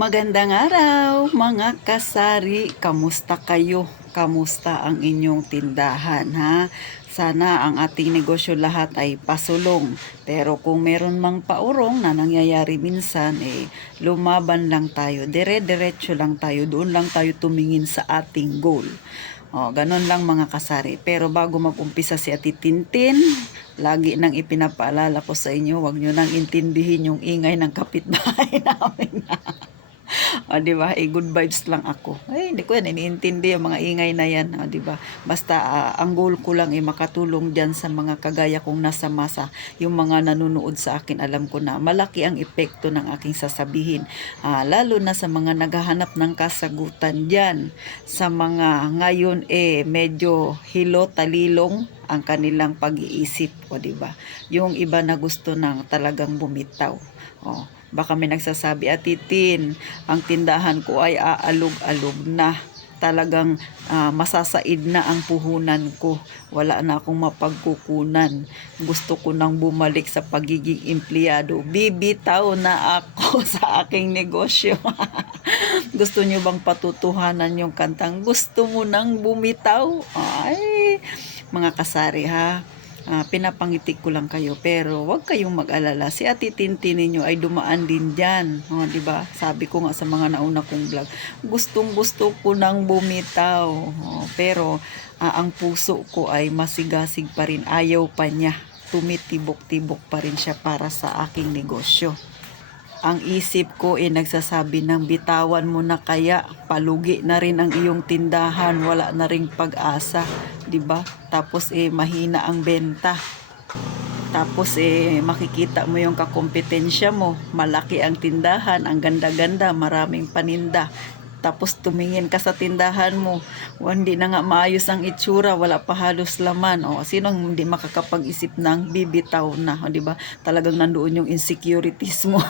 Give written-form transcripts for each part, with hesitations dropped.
Magandang araw mga kasari, kamusta kayo? Kamusta ang inyong tindahan ha? Sana ang ating negosyo lahat ay pasulong. Pero kung meron mang paurong na nangyayari minsan, lumaban lang tayo. Dire-diretso lang tayo. Doon lang tayo tumingin sa ating goal. Ganun lang mga kasari. Pero bago mag-umpisa si Ati Tintin, lagi nang ipinapaalala ko sa inyo, wag nyo nang intindihin yung ingay ng kapitbahay namin. Di ba? Good vibes lang ako. Hindi ko yan iniintindi yung mga ingay na yan, di ba? Basta ang goal ko lang ay makatulong diyan sa mga kagaya kong nasa masa, yung mga nanonood sa akin, alam ko na malaki ang epekto ng aking sasabihin. Lalo na sa mga naghahanap ng kasagutan diyan, sa mga ngayon medyo talilong ang kanilang pag-iisip, di ba? Yung iba na gusto nang talagang bumitaw. Baka may nagsasabi, Atitin, ang tindahan ko ay aalog-alog na. Talagang masasaid na ang puhunan ko. Wala na akong mapagkukunan. Gusto ko nang bumalik sa pagiging empleyado. Bibitaw na ako sa aking negosyo. Gusto nyo bang patutuhanan yung kantang, gusto mo nang bumitaw? Ay, mga kasari ha. Pinapangiti ko lang kayo, pero wag kayong mag-alala, si Ati Tintin ninyo ay dumaan din dyan, di ba? Sabi ko nga sa mga nauna kong vlog, gustong gusto ko nang bumitaw, pero ang puso ko ay masigasig pa rin, ayaw pa niya, tumitibok-tibok pa rin siya para sa aking negosyo. Ang isip ko nagsasabi ng bitawan mo na, kaya palugi na rin ang iyong tindahan, wala na ring pag-asa, 'di ba? Tapos mahina ang benta. Tapos makikita mo yung kakompetensya mo, malaki ang tindahan, ang ganda-ganda, maraming paninda. Tapos tumingin ka sa tindahan mo, hindi na nga maayos ang itsura, wala pa halos laman. Sino ang hindi makakapag-isip ng bibitaw na, di ba? Talagang nandoon yung insecurities mo.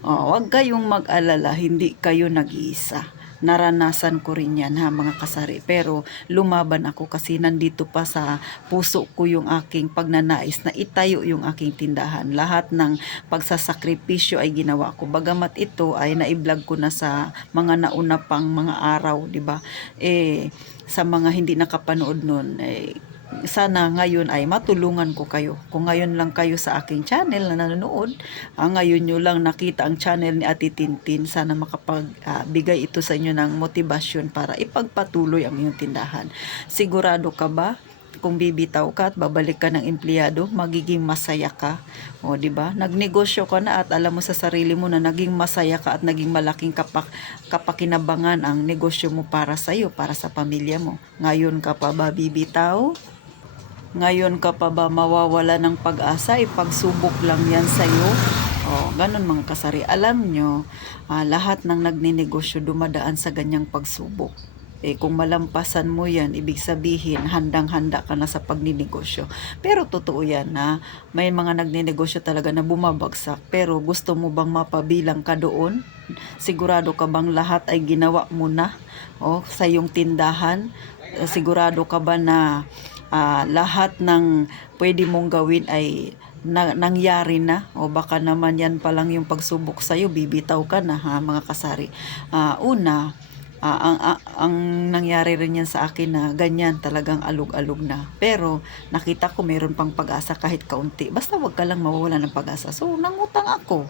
Huwag kayong mag-alala, hindi kayo nag-iisa. Naranasan ko rin yan ha mga kasari, pero lumaban ako kasi nandito pa sa puso ko yung aking pagnanais na itayo yung aking tindahan. Lahat ng pagsasakripisyo ay ginawa ko, bagamat ito ay na-vlog ko na sa mga nauna pang mga araw, di ba? Sa mga hindi nakapanood nun, sana ngayon ay matulungan ko kayo. Kung ngayon lang kayo sa aking channel na nanonood, ngayon nyo lang nakita ang channel ni Ati Tintin, sana makapagbigay ito sa inyo ng motibasyon para ipagpatuloy ang iyong tindahan. Sigurado ka ba? Kung bibitaw ka at babalik ka ng empleyado, magiging masaya ka. Di ba? Nagnegosyo ka na at alam mo sa sarili mo na naging masaya ka at naging malaking kapakinabangan ang negosyo mo para sa iyo, para sa pamilya mo. Ngayon ka pa ba bibitaw? Ngayon ka pa ba mawawala ng pag-asa? Ipagsubok lang yan sa'yo. Ganun mga kasari. Alam nyo, lahat ng nagninegosyo dumadaan sa ganyang pagsubok. Kung malampasan mo yan, ibig sabihin, handang-handa ka na sa pagninegosyo. Pero totoo yan na may mga nagninegosyo talaga na bumabagsak. Pero gusto mo bang mapabilang ka doon? Sigurado ka bang lahat ay ginawa mo na sa iyong tindahan? Sigurado ka ba na lahat ng pwede mong gawin ay nangyari na? O baka naman yan pa lang yung pagsubok sa'yo, bibitaw ka na ha mga kasari. Ang nangyari rin yan sa akin na ganyan, talagang alog-alog na. Pero nakita ko meron pang pag-asa kahit kaunti. Basta wag ka lang mawawala ng pag-asa. So nangutang ako.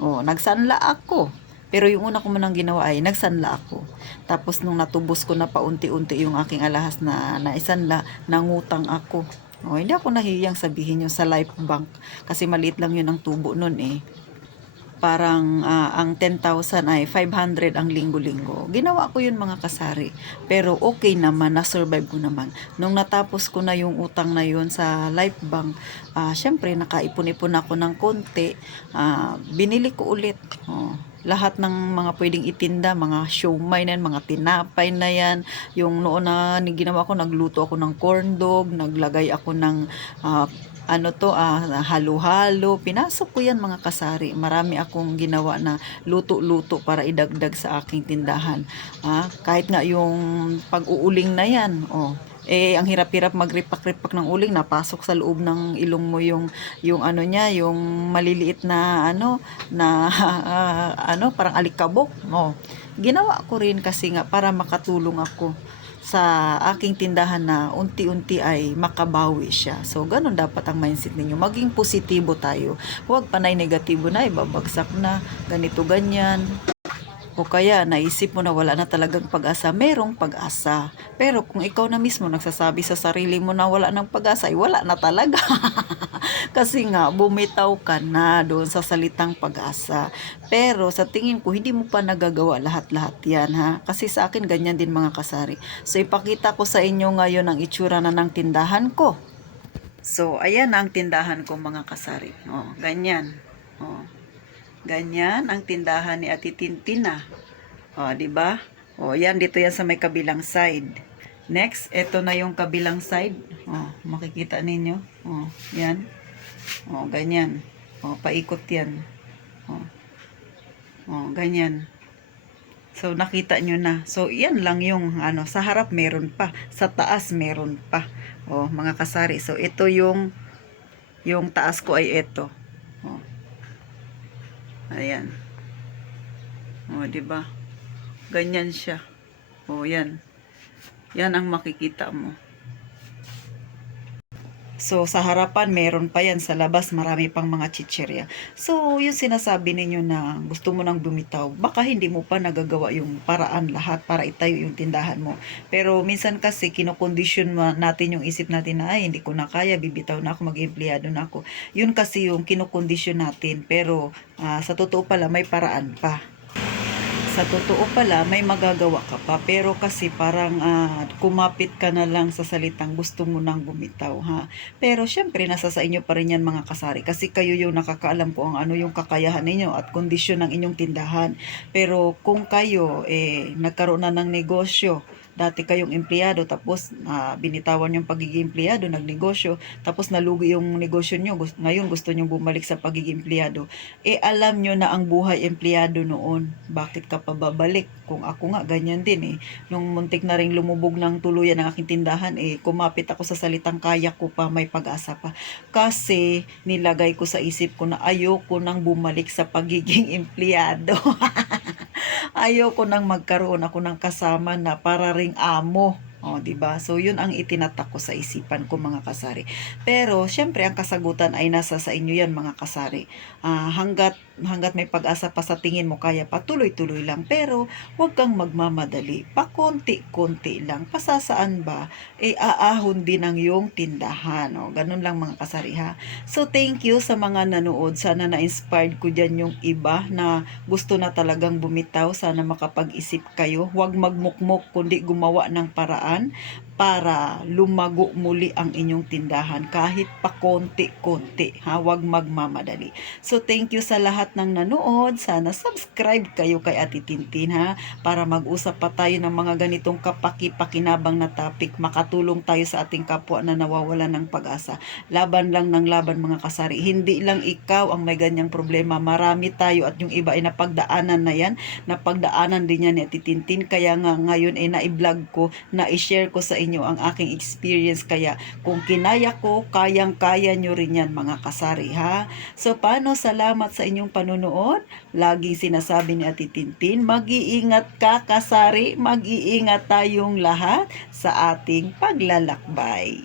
Nagsanla ako. Pero yung una ko munang ginawa ay nagsanla ako. Tapos nung natubos ko na paunti-unti yung aking alahas na naisanla, nangutang ako. Hindi ako nahiyang sabihin yung sa Life Bank. Kasi maliit lang yun ang tubo nun Parang ang 10,000 ay 500 ang linggo-linggo. Ginawa ko yun mga kasari. Pero okay naman, na-survive ko naman. Nung natapos ko na yung utang na yun sa Life Bank, syempre nakaipon-ipon ako ng konti. Binili ko ulit. Lahat ng mga pwedeng itinda, mga siomai na yan, mga tinapay na yan. Yung noon na ginawa ko, nagluto ako ng corn dog, naglagay ako ng halo-halo. Pinasok ko yan mga kasari. Marami akong ginawa na luto-luto para idagdag sa aking tindahan. Kahit nga yung pag-uuling na yan, Eh, ang hirap-hirap magripak-ripak ng uling, napasok sa loob ng ilong mo yung ano niya, yung maliliit na ano, na ano, parang alikabok. Oh. Ginawa ko rin kasi nga para makatulong ako sa aking tindahan na unti-unti ay makabawi siya. So, ganun dapat ang mindset ninyo. Maging positibo tayo. Huwag panay negatibo na, ibabagsak na, ganito, ganyan. O kaya naisip mo na wala na talagang pag-asa, merong pag-asa. Pero kung ikaw na mismo nagsasabi sa sarili mo na wala ng pag-asa, ay wala na talaga. Kasi nga, bumitaw ka na doon sa salitang pag-asa. Pero sa tingin ko, hindi mo pa nagagawa lahat-lahat yan, ha? Kasi sa akin, ganyan din mga kasari. So, ipakita ko sa inyo ngayon ang itsura na ng tindahan ko. So, ayan ang tindahan ko mga kasari. Oh, ganyan. Oh. Ganyan ang tindahan ni Ate Tintina. O, di ba? O, yan dito yan sa may kabilang side. Next, ito na yung kabilang side. O, makikita ninyo. O, yan. O, ganyan. O, paikot yan. O, ganyan. So, nakita nyo na. So, yan lang yung, ano, sa harap meron pa. Sa taas meron pa. O, mga kasari. So, ito yung taas ko ay ito. O, ayan. O, diba? Ganyan siya. O, yan. Yan ang makikita mo. So, sa harapan, meron pa yan. Sa labas, marami pang mga chichirya. So, yung sinasabi ninyo na gusto mo nang bumitaw, baka hindi mo pa nagagawa yung paraan lahat para itayo yung tindahan mo. Pero, minsan kasi, kinokondisyon natin yung isip natin na, ay, hindi ko na kaya, bibitaw na ako, mag-empleyado na ako. Yun kasi yung kinokondisyon natin. Pero, sa totoo pala, may paraan pa. Sa totoo pala, may magagawa ka pa. Pero kasi parang kumapit ka na lang sa salitang gusto mo nang bumitaw, ha. Pero syempre, nasa sa inyo pa rin yan mga kasari. Kasi kayo yung nakakaalam po ang ano yung kakayahan ninyo at kondisyon ng inyong tindahan. Pero kung kayo, nagkaroon na ng negosyo, dati kayong empleyado, tapos binitawan yung pagiging empleyado, nagnegosyo, tapos nalugi yung negosyo nyo, ngayon gusto nyo bumalik sa pagiging empleyado, alam nyo na ang buhay empleyado noon, bakit ka pa babalik? Kung ako nga, ganyan din nung muntik na ring lumubog ng tuluyan ng aking tindahan, kumapit ako sa salitang kaya ko pa, may pag-asa pa, kasi nilagay ko sa isip ko na ayoko nang bumalik sa pagiging empleyado. Ayoko nang magkaroon ako ng kasama na para ring amo. O, di ba? So, yun ang itinatak ko sa isipan ko mga kasari. Pero, syempre, ang kasagutan ay nasa sa inyo yan mga kasari. Hanggat may pag-asa pa sa tingin mo, kaya pa, tuloy-tuloy lang. Pero, huwag kang magmamadali. Pakonti-konti lang. Pasasaan ba? Aahon din ang iyong tindahan. O, ganun lang mga kasari ha. So, thank you sa mga nanood. Sana na-inspired ko dyan yung iba na gusto na talagang bumitaw. Sana makapag-isip kayo. Huwag magmukmok, kundi gumawa ng paraan para lumago muli ang inyong tindahan kahit pa konti-konti, ha, wag magmamadali. So thank you sa lahat ng nanood. Sana subscribe kayo kay Ate Tintin, ha, para mag-usap pa tayo ng mga ganitong kapaki-pakinabang na topic, makatulong tayo sa ating kapwa na nawawalan ng pag-asa. Laban lang ng laban mga kasari. Hindi lang ikaw ang may ganyang problema, marami tayo at yung iba ay napagdaanan na yan, napagdaanan din yan ni Ate Tintin. Kaya nga ngayon ay na-vlog ko, na-share ko sa inyo ang aking experience. Kaya kung kinaya ko, kayang-kaya nyo rin yan mga kasari, ha. So paano, salamat sa inyong panunood. Laging sinasabi ni Ate Tintin, mag-iingat ka kasari, mag-iingat tayong lahat sa ating paglalakbay.